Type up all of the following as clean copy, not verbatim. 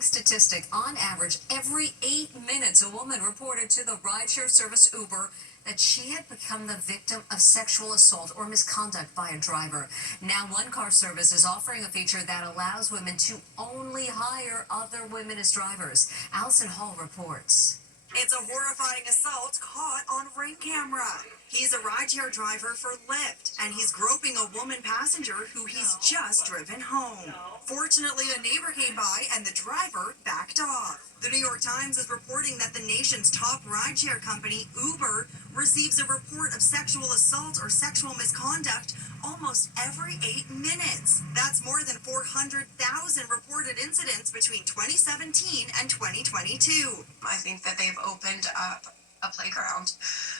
Statistic, on average, every 8 minutes, a woman reported to the rideshare service Uber that she had become the victim of sexual assault or misconduct by a driver. Now, One Car Service is offering a feature that allows women to only hire other women as drivers. Allison Hall reports. It's a horrifying assault caught on Ring camera. He's a rideshare driver for Lyft, and he's groping a woman passenger who he's just driven home. Fortunately, a neighbor came by and the driver backed off. The New York Times is reporting that the nation's top rideshare company, Uber, receives a report of sexual assault or sexual misconduct almost every 8 minutes. That's more than 400,000 reported incidents between 2017 and 2022. I think that they've opened up a playground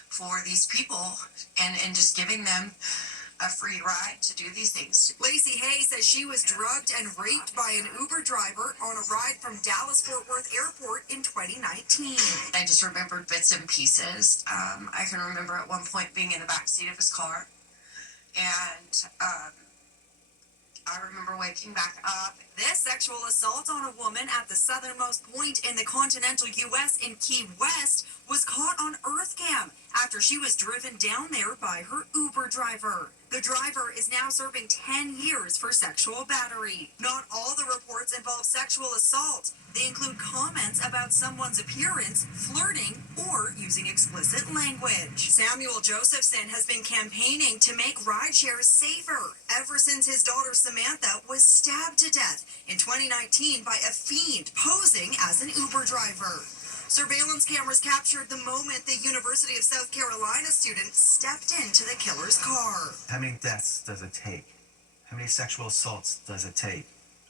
for these people and just giving them a free ride to do these things. Lacey Hay says she was drugged and raped by an Uber driver on a ride from Dallas-Fort Worth Airport in 2019. I just remembered bits and pieces. I can remember at one point being in the backseat of his car, and I remember waking back up. This sexual assault on a woman at the southernmost point in the continental U.S. in Key West was caught on EarthCam after she was driven down there by her Uber driver. The driver is now serving 10 years for sexual battery. Not all the reports involve sexual assault. They include comments about someone's appearance, flirting, or using explicit language. Samuel Josephson has been campaigning to make rideshare safer ever since his daughter Samantha was stabbed to death in 2019 by a fiend posing as an Uber driver. Surveillance cameras captured the moment the University of South Carolina student stepped into the killer's car. How many deaths does it take? How many sexual assaults does it take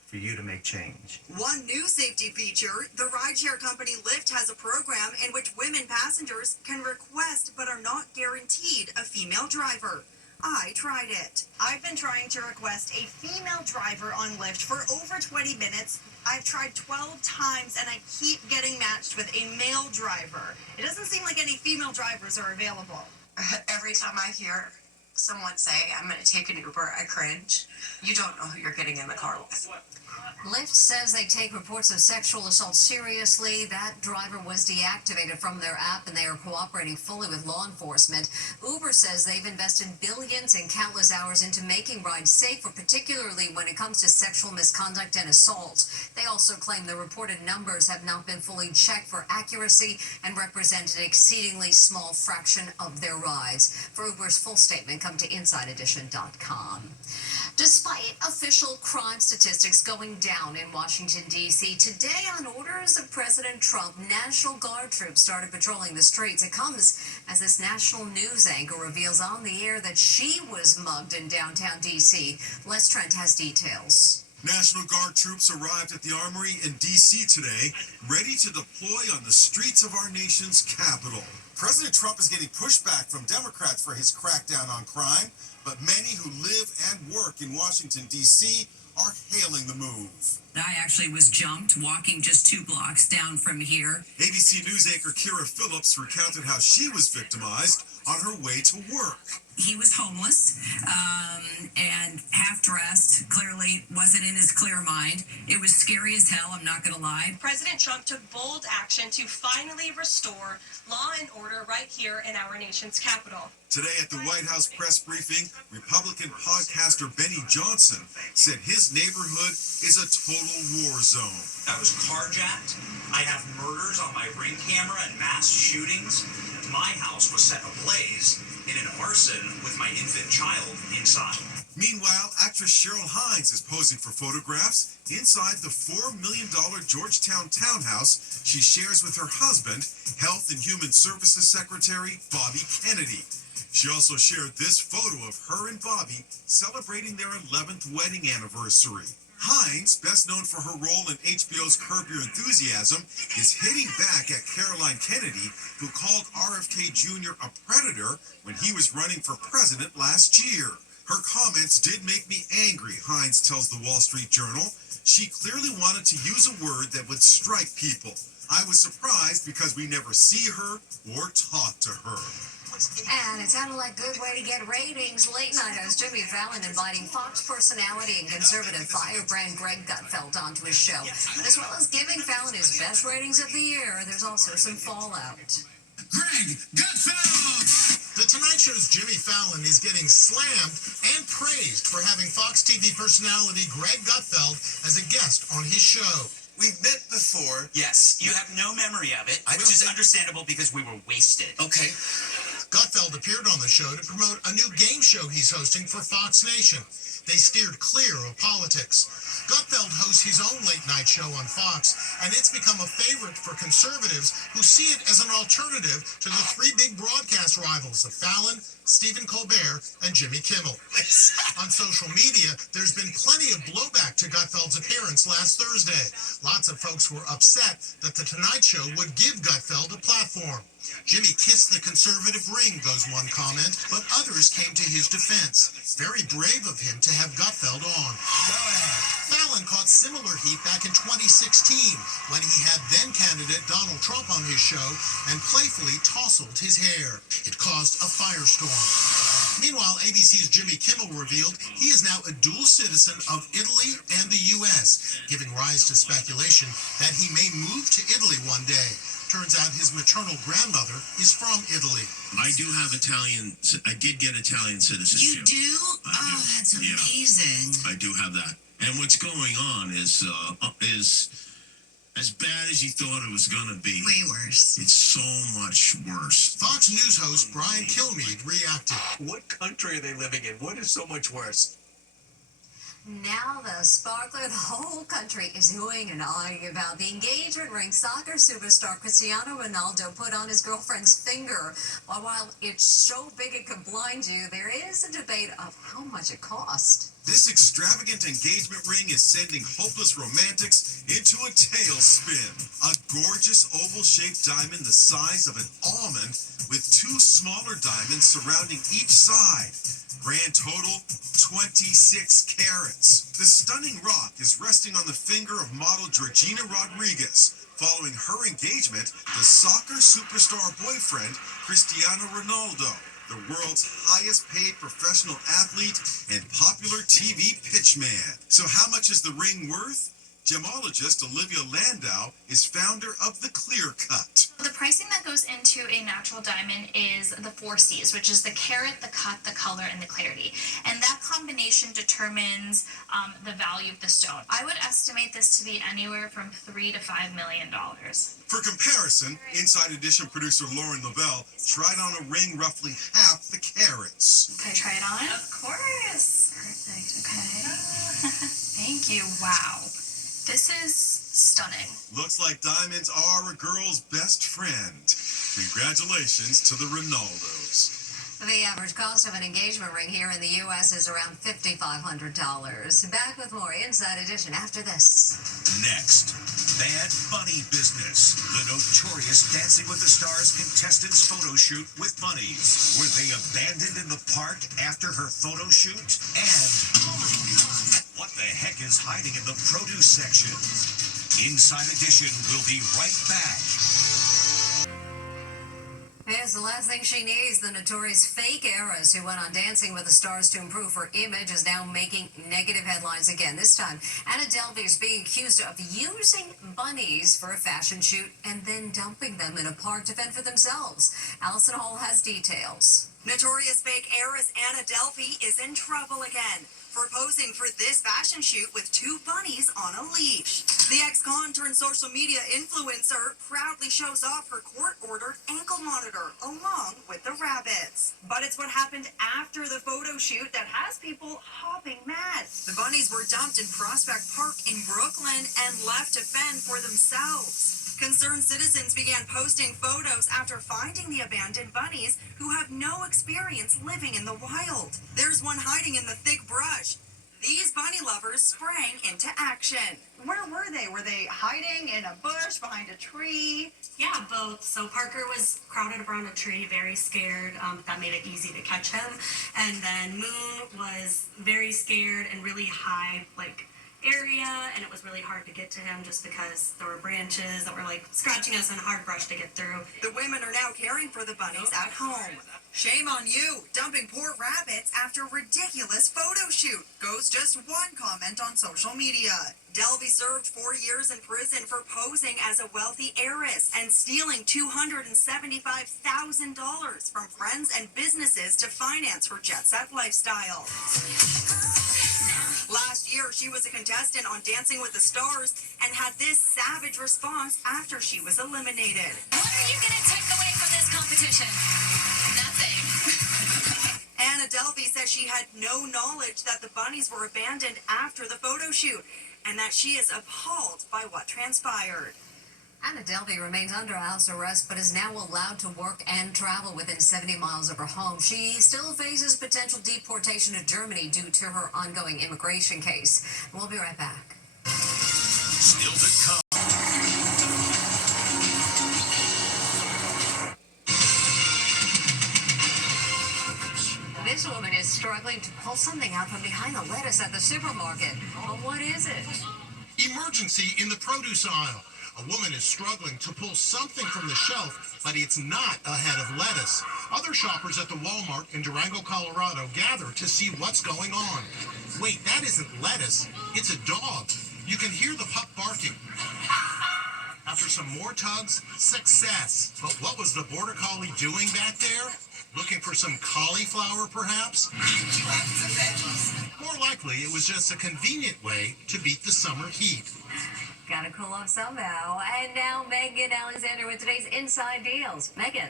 for you to make change? One new safety feature, the rideshare company Lyft has a program in which women passengers can request but are not guaranteed a female driver. I tried it. I've been trying to request a female driver on Lyft for over 20 minutes. I've tried 12 times and I keep getting matched with a male driver. It doesn't seem like any female drivers are available. Every time I hear someone say, I'm going to take an Uber, I cringe. You don't know who you're getting in the car with. Lyft says they take reports of sexual assault seriously. That driver was deactivated from their app and they are cooperating fully with law enforcement. Uber says they've invested billions and countless hours into making rides safer, particularly when it comes to sexual misconduct and assault. They also claim the reported numbers have not been fully checked for accuracy and represent an exceedingly small fraction of their rides. For Uber's full statement, come to InsideEdition.com. Despite official crime statistics going down in Washington, D.C., today on orders of President Trump, National Guard troops started patrolling the streets. It comes as this national news anchor reveals on the air that she was mugged in downtown D.C. Les Trent has details. National Guard troops arrived at the Armory in D.C. today, ready to deploy on the streets of our nation's capital. President Trump is getting pushback from Democrats for his crackdown on crime, but many who live and work in Washington, D.C. are hailing the move. I actually was jumped walking just 2 blocks down from here. ABC News anchor Kira Phillips recounted how she was victimized on her way to work. He was homeless and half-dressed, clearly wasn't in his clear mind. It was scary as hell, I'm not going to lie. President Trump took bold action to finally restore law and order right here in our nation's capital. Today at the White House press briefing, Republican podcaster Benny Johnson said his neighborhood is a total war zone. I was carjacked. I have murders on my Ring camera and mass shootings. My house was set ablaze in an arson with my infant child inside. Meanwhile, actress Cheryl Hines is posing for photographs inside the $4 million Georgetown townhouse she shares with her husband, Health and Human Services Secretary Bobby Kennedy. She also shared this photo of her and Bobby celebrating their 11th wedding anniversary. Hines, best known for her role in HBO's Curb Your Enthusiasm, is hitting back at Caroline Kennedy, who called RFK Jr. a predator when he was running for president last year. Her comments did make me angry, Hines tells the Wall Street Journal. She clearly wanted to use a word that would strike people. I was surprised because we never see her or talk to her. And it sounded like a good way to get ratings. Late night host Jimmy Fallon inviting Fox personality and conservative firebrand Greg Gutfeld onto his show. But as well as giving Fallon his best ratings of the year, there's also some fallout. Greg Gutfeld! The Tonight Show's Jimmy Fallon is getting slammed and praised for having Fox TV personality Greg Gutfeld as a guest on his show. We've met before. Yes, you have no memory of it, which is understandable because we were wasted. Okay. Gutfeld appeared on the show to promote a new game show he's hosting for Fox Nation. They steered clear of politics. Gutfeld hosts his own late-night show on Fox, and it's become a favorite for conservatives who see it as an alternative to the three big broadcast rivals of Fallon, Stephen Colbert, and Jimmy Kimmel. On social media, there's been plenty of blowback to Gutfeld's appearance last Thursday. Lots of folks were upset that The Tonight Show would give Gutfeld a platform. Jimmy kissed the conservative ring, goes one comment, but others came to his defense. Very brave of him to have Gutfeld on. Fallon caught similar heat back in 2016 when he had then-candidate Donald Trump on his show and playfully tousled his hair. It caused a firestorm. Meanwhile, ABC's Jimmy Kimmel revealed he is now a dual citizen of Italy and the U.S., giving rise to speculation that he may move to Italy one day. Turns out his maternal grandmother is from Italy. I do have Italian. I did get Italian citizenship. You do? I do. Oh, that's Yeah. amazing. I do have that. And what's going on is as bad as you thought it was going to be. Way worse. It's so much worse. Fox News host Brian Kilmeade reacted. What country are they living in? What is so much worse? Now the sparkler the whole country is hooing and awing about the engagement ring soccer superstar Cristiano Ronaldo put on his girlfriend's finger. While it's so big it could blind you, there is a debate of how much it cost. This extravagant engagement ring is sending hopeless romantics into a tailspin. A gorgeous oval-shaped diamond the size of an almond with two smaller diamonds surrounding each side. Grand total, 26 carats. The stunning rock is resting on the finger of model Georgina Rodriguez. Following her engagement, the soccer superstar boyfriend, Cristiano Ronaldo, the world's highest paid professional athlete and popular TV pitchman. So how much is the ring worth? Gemologist Olivia Landau is founder of The Clear Cut. The pricing that goes into a natural diamond is the 4 C's, which is the carat, the cut, the color, and the clarity. And that combination determines the value of the stone. I would estimate this to be anywhere from $3 to $5 million. For comparison, Inside Edition producer Lauren Lavelle tried on a ring roughly half the carats. Can I try it on? Of course. Perfect. Okay. Thank you. Wow. This is stunning. Looks like diamonds are a girl's best friend. Congratulations to the Ronaldos. The average cost of an engagement ring here in the U.S. is around $5,500. Back with more Inside Edition after this. Next, Bad Bunny Business. The notorious Dancing with the Stars contestant's photo shoot with bunnies. Were they abandoned in the park after her photo shoot? And what the heck is hiding in the produce section? Inside Edition will be right back. Here's the last thing she needs. The notorious fake heiress who went on Dancing with the Stars to improve her image is now making negative headlines again. This time, Anna Delvey is being accused of using bunnies for a fashion shoot and then dumping them in a park to fend for themselves. Allison Hall has details. Notorious fake heiress Anna Delvey is in trouble again for posing for this fashion shoot with 2 bunnies on a leash. The ex-con turned social media influencer proudly shows off her court-ordered ankle monitor along with the rabbits. But it's what happened after the photo shoot that has people hopping mad. The bunnies were dumped in Prospect Park in Brooklyn and left to fend for themselves. Concerned citizens began posting photos after finding the abandoned bunnies who have no experience living in the wild. There's one hiding in the thick brush. These bunny lovers sprang into action. Where were they? Were they hiding in a bush, behind a tree? Yeah, both. So Parker was crowded around a tree, very scared. That made it easy to catch him. And then Moon was very scared and really high, like area, and it was really hard to get to him just because there were branches that were like scratching us and hard brush to get through. The women are now caring for the bunnies at home. Shame on you, dumping poor rabbits after ridiculous photo shoot, goes just one comment on social media. Delby served 4 years in prison for posing as a wealthy heiress and stealing $275,000 from friends and businesses to finance her jet-set lifestyle. Last year, she was a contestant on Dancing with the Stars and had this savage response after she was eliminated. What are you going to take away from this competition? Nothing. Anna Delvey says she had no knowledge that the bunnies were abandoned after the photo shoot and that she is appalled by what transpired. Anna Delvey remains under house arrest but is now allowed to work and travel within 70 miles of her home. She still faces potential deportation to Germany due to her ongoing immigration case. We'll be right back. Still to come. This woman is struggling to pull something out from behind the lettuce at the supermarket. Well, what is it? Emergency in the produce aisle. A woman is struggling to pull something from the shelf, but it's not a head of lettuce. Other shoppers at the Walmart in Durango, Colorado gather to see what's going on. Wait, that isn't lettuce. It's a dog. You can hear the pup barking. After some more tugs, success. But what was the Border Collie doing back there? Looking for some cauliflower, perhaps? More likely, it was just a convenient way to beat the summer heat. Gotta cool off somehow. And now Megan Alexander with today's Inside Deals. Megan.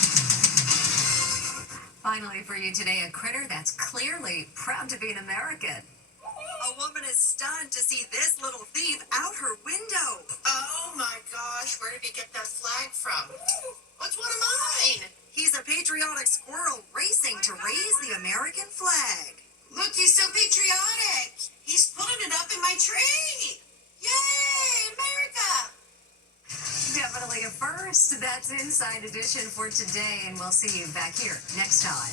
Finally for you today, a critter that's clearly proud to be an American. A woman is stunned to see this little thief out her window. Oh my gosh, where did he get that flag from? What's one of mine? He's a patriotic squirrel racing to raise the American flag. Look, he's so patriotic. He's putting it up in my tree. Yay, America! Definitely a first. That's Inside Edition for today, and we'll see you back here next time.